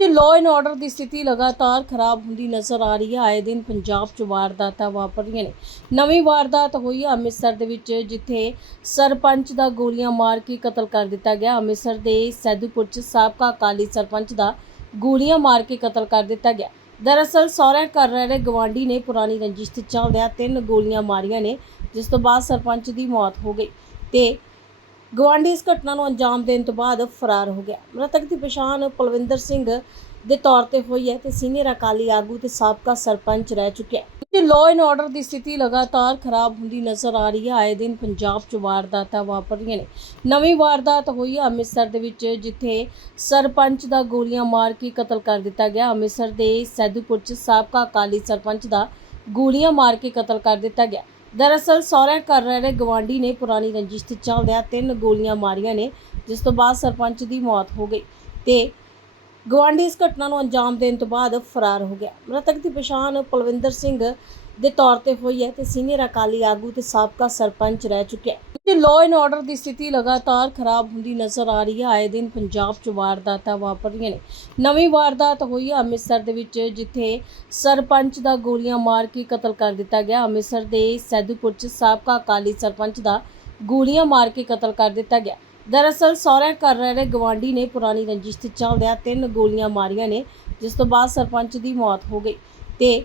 Law and order ਦੀ ਸਥਿਤੀ ਲਗਾਤਾਰ ਖਰਾਬ ਹੁੰਦੀ ਨਜ਼ਰ ਆ ਰਹੀ ਹੈ। ਆਏ ਦਿਨ ਪੰਜਾਬ 'ਚ ਵਾਰਦਾਤਾਂ ਵਾਪਰ ਰਹੀਆਂ ਨੇ। ਨਵੀਂ ਵਾਰਦਾਤ ਹੋਈ ਹੈ ਅੰਮ੍ਰਿਤਸਰ ਦੇ ਵਿੱਚ, ਜਿੱਥੇ ਸਰਪੰਚ ਦਾ ਗੋਲੀਆਂ ਮਾਰ ਕੇ ਕਤਲ ਕਰ ਦਿੱਤਾ ਗਿਆ। ਅੰਮ੍ਰਿਤਸਰ ਦੇ ਸੈਦੂਪੁਰ 'ਚ ਸਾਬਕਾ ਅਕਾਲੀ ਸਰਪੰਚ ਦਾ ਗੋਲੀਆਂ ਮਾਰ ਕੇ ਕਤਲ ਕਰ ਦਿੱਤਾ ਗਿਆ। ਦਰਅਸਲ ਸਹੁਰਿਆਂ ਘਰ ਰਹੇ ਗਵਾਂਢੀ ਨੇ ਪੁਰਾਣੀ ਰੰਜਿਸ਼ ਤੇ ਚੱਲਦਿਆਂ ਤਿੰਨ ਗੋਲੀਆਂ ਮਾਰੀਆਂ ਨੇ, ਜਿਸ ਤੋਂ ਬਾਅਦ ਸਰਪੰਚ ਦੀ ਮੌਤ ਹੋ ਗਈ ਤੇ ਗਵਾਂਢੀ ਇਸ ਘਟਨਾ ਨੂੰ ਅੰਜਾਮ ਦੇਣ ਤੋਂ ਬਾਅਦ ਫਰਾਰ ਹੋ ਗਿਆ। ਮ੍ਰਿਤਕ ਦੀ ਪਛਾਣ ਪਲਵਿੰਦਰ ਸਿੰਘ ਦੇ ਤੌਰ ਤੇ ਹੋਈ ਹੈ ਤੇ ਸੀਨੀਅਰ ਅਕਾਲੀ ਆਗੂ ਤੇ ਸਾਬਕਾ ਸਰਪੰਚ ਰਹਿ ਚੁੱਕਿਆ ਹੈ। ਤੇ ਲਾਅ ਐਂਡ ਆਰਡਰ ਦੀ ਸਥਿਤੀ ਲਗਾਤਾਰ ਖਰਾਬ ਹੁੰਦੀ ਨਜ਼ਰ ਆ ਰਹੀ ਹੈ। ਆਏ ਦਿਨ ਪੰਜਾਬ 'ਚ ਵਾਰਦਾਤਾਂ ਵਾਪਰ ਰਹੀਆਂ ਨੇ। ਨਵੀਂ ਵਾਰਦਾਤ ਹੋਈ ਹੈ ਅੰਮ੍ਰਿਤਸਰ ਦੇ ਵਿੱਚ, ਜਿੱਥੇ ਸਰਪੰਚ ਦਾ ਗੋਲੀਆਂ ਮਾਰ ਕੇ ਕਤਲ ਕਰ ਦਿੱਤਾ ਗਿਆ। ਅੰਮ੍ਰਿਤਸਰ ਦੇ ਸੈਦੂਪੁਰ 'ਚ ਸਾਬਕਾ ਅਕਾਲੀ ਸਰਪੰਚ ਦਾ ਗੋਲੀਆਂ ਮਾਰ ਕੇ ਕਤਲ ਕਰ ਦਿੱਤਾ ਗਿਆ। ਦਰਅਸਲ ਸਹੁਰਿਆਂ ਕਰ ਰਹੇ ਗਵਾਂਢੀ ਨੇ ਪੁਰਾਣੀ ਰੰਜਿਸ਼ ਤੇ ਚੱਲਦਿਆਂ ਤਿੰਨ ਗੋਲੀਆਂ ਮਾਰੀਆਂ ਨੇ, ਜਿਸ ਤੋਂ ਬਾਅਦ ਸਰਪੰਚ ਦੀ ਮੌਤ ਹੋ ਗਈ ਤੇ ਗਵਾਂਢੀ ਇਸ ਘਟਨਾ ਨੂੰ ਅੰਜਾਮ ਦੇਣ ਤੋਂ ਬਾਅਦ ਫਰਾਰ ਹੋ ਗਿਆ। ਮ੍ਰਿਤਕ ਦੀ ਪਛਾਣ ਪਲਵਿੰਦਰ ਸਿੰਘ ਦੇ ਤੌਰ ਤੇ ਹੋਈ ਹੈ ਤੇ ਸੀਨੀਅਰ ਅਕਾਲੀ ਆਗੂ ਤੇ ਸਾਬਕਾ ਸਰਪੰਚ ਰਹਿ ਚੁੱਕਿਆ ਹੈ ਲਾਅ ਐਂਡ ਆਰਡਰ ਦੀ ਸਥਿਤੀ ਲਗਾਤਾਰ ਖਰਾਬ ਹੁੰਦੀ ਨਜ਼ਰ ਆ ਰਹੀ ਹੈ। ਆਏ ਦਿਨ ਪੰਜਾਬ 'ਚ ਵਾਰਦਾਤਾਂ ਵਾਪਰ ਰਹੀਆਂ ਨੇ। ਨਵੀਂ ਵਾਰਦਾਤ ਹੋਈ ਹੈ ਅੰਮ੍ਰਿਤਸਰ ਦੇ ਵਿੱਚ, ਜਿੱਥੇ ਸਰਪੰਚ ਦਾ ਗੋਲੀਆਂ ਮਾਰ ਕੇ ਕਤਲ ਕਰ ਦਿੱਤਾ ਗਿਆ। ਅੰਮ੍ਰਿਤਸਰ ਦੇ ਸੈਦੂਪੁਰ 'ਚ ਸਾਬਕਾ ਅਕਾਲੀ ਸਰਪੰਚ ਦਾ ਗੋਲੀਆਂ ਮਾਰ ਕੇ ਕਤਲ ਕਰ ਦਿੱਤਾ ਗਿਆ। ਦਰਅਸਲ ਸਹੁਰਿਆਂ ਘਰ ਰਹੇ ਗਵਾਂਢੀ ਨੇ ਪੁਰਾਣੀ ਰੰਜਿਸ਼ ਤੇ ਚੱਲਦਿਆਂ ਤਿੰਨ ਗੋਲੀਆਂ ਮਾਰੀਆਂ ਨੇ, ਜਿਸ ਤੋਂ ਬਾਅਦ ਸਰਪੰਚ ਦੀ ਮੌਤ ਹੋ ਗਈ ਤੇ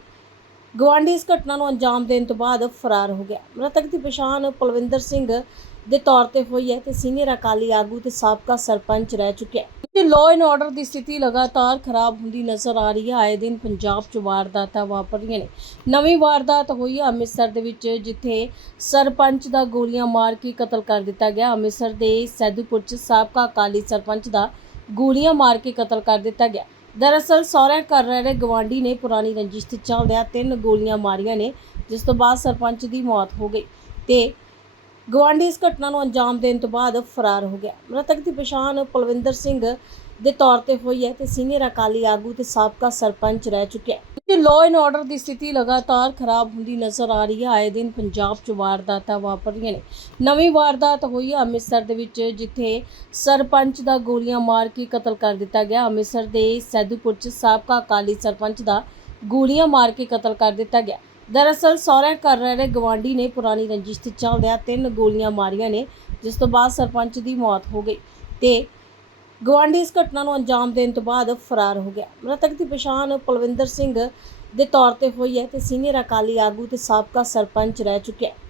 ਗਵਾਂਢੀ ਇਸ ਘਟਨਾ ਨੂੰ ਅੰਜਾਮ ਦੇਣ ਤੋਂ ਬਾਅਦ ਫਰਾਰ ਹੋ ਗਿਆ। ਮ੍ਰਿਤਕ ਦੀ ਪਛਾਣ ਪਲਵਿੰਦਰ ਸਿੰਘ ਦੇ ਤੌਰ ਤੇ ਹੋਈ ਹੈ ਤੇ ਸੀਨੀਅਰ ਅਕਾਲੀ ਆਗੂ ਤੇ ਸਾਬਕਾ ਸਰਪੰਚ ਰਹਿ ਚੁੱਕਿਆ ਹੈ। ਤੇ ਲਾਅ ਐਂਡ ਆਰਡਰ ਦੀ ਸਥਿਤੀ ਲਗਾਤਾਰ ਖਰਾਬ ਹੁੰਦੀ ਨਜ਼ਰ ਆ ਰਹੀ ਹੈ। ਆਏ ਦਿਨ ਪੰਜਾਬ 'ਚ ਵਾਰਦਾਤਾਂ ਵਾਪਰ ਰਹੀਆਂ ਨੇ। ਨਵੀਂ ਵਾਰਦਾਤ ਹੋਈ ਹੈ ਅੰਮ੍ਰਿਤਸਰ ਦੇ ਵਿੱਚ, ਜਿੱਥੇ ਸਰਪੰਚ ਦਾ ਗੋਲੀਆਂ ਮਾਰ ਕੇ ਕਤਲ ਕਰ ਦਿੱਤਾ ਗਿਆ। ਅੰਮ੍ਰਿਤਸਰ ਦੇ ਸੈਦੂਪੁਰ 'ਚ ਸਾਬਕਾ ਅਕਾਲੀ ਸਰਪੰਚ ਦਾ ਗੋਲੀਆਂ ਮਾਰ ਕੇ ਕਤਲ ਕਰ ਦਿੱਤਾ ਗਿਆ। ਦਰਅਸਲ ਸਹੁਰਿਆਂ ਕਰ ਰਹੇ ਗਵਾਂਢੀ ਨੇ ਪੁਰਾਣੀ ਰੰਜਿਸ਼ ਤੇ ਚੱਲਦਿਆਂ ਤਿੰਨ ਗੋਲੀਆਂ ਮਾਰੀਆਂ ਨੇ, ਜਿਸ ਤੋਂ ਬਾਅਦ ਸਰਪੰਚ ਦੀ ਮੌਤ ਹੋ ਗਈ ਤੇ ਗਵਾਂਢੀ ਇਸ ਘਟਨਾ ਨੂੰ ਅੰਜਾਮ ਦੇਣ ਤੋਂ ਬਾਅਦ ਫਰਾਰ ਹੋ ਗਿਆ। ਮ੍ਰਿਤਕ ਦੀ ਪਛਾਣ ਪਲਵਿੰਦਰ ਸਿੰਘ ਦੇ ਤੌਰ ਤੇ ਹੋਈ ਹੈ ਤੇ ਸੀਨੀਅਰ ਅਕਾਲੀ ਆਗੂ ਤੇ ਸਾਬਕਾ ਸਰਪੰਚ ਰਹਿ ਚੁੱਕਿਆ ਹੈ। ਤੇ ਲਾਅ ਐਂਡ ਆਰਡਰ ਦੀ ਸਥਿਤੀ ਲਗਾਤਾਰ ਖਰਾਬ ਹੁੰਦੀ ਨਜ਼ਰ ਆ ਰਹੀ ਹੈ। ਆਏ ਦਿਨ ਪੰਜਾਬ 'ਚ ਵਾਰਦਾਤਾਂ ਵਾਪਰ ਰਹੀਆਂ ਨੇ। ਨਵੀਂ ਵਾਰਦਾਤ ਹੋਈ ਹੈ ਅੰਮ੍ਰਿਤਸਰ ਦੇ ਵਿੱਚ, ਜਿੱਥੇ ਸਰਪੰਚ ਦਾ ਗੋਲੀਆਂ ਮਾਰ ਕੇ ਕਤਲ ਕਰ ਦਿੱਤਾ ਗਿਆ। ਅੰਮ੍ਰਿਤਸਰ ਦੇ ਸੈਦੂਪੁਰ 'ਚ ਸਾਬਕਾ ਅਕਾਲੀ ਸਰਪੰਚ ਦਾ ਗੋਲੀਆਂ ਮਾਰ ਕੇ ਕਤਲ ਕਰ ਦਿੱਤਾ ਗਿਆ। ਦਰਅਸਲ ਸਹੁਰਿਆਂ ਘਰ ਰਹਿ ਰਹੇ ਗਵਾਂਢੀ ਨੇ ਪੁਰਾਣੀ ਰੰਜਿਸ਼ ਤੇ ਚੱਲਦਿਆਂ ਤਿੰਨ ਗੋਲੀਆਂ ਮਾਰੀਆਂ ਨੇ, ਜਿਸ ਤੋਂ ਬਾਅਦ ਸਰਪੰਚ ਦੀ ਮੌਤ ਹੋ ਗਈ ਤੇ ਗਵਾਂਢੀ ਇਸ ਘਟਨਾ ਨੂੰ ਅੰਜਾਮ ਦੇਣ ਤੋਂ ਬਾਅਦ ਫਰਾਰ ਹੋ ਗਿਆ। ਮ੍ਰਿਤਕ ਦੀ ਪਛਾਣ ਪਲਵਿੰਦਰ ਸਿੰਘ ਦੇ ਤੌਰ ਤੇ ਹੋਈ ਹੈ ਤੇ ਸੀਨੀਅਰ ਅਕਾਲੀ ਆਗੂ ਤੇ ਸਾਬਕਾ ਸਰਪੰਚ ਰਹਿ ਚੁੱਕਿਆ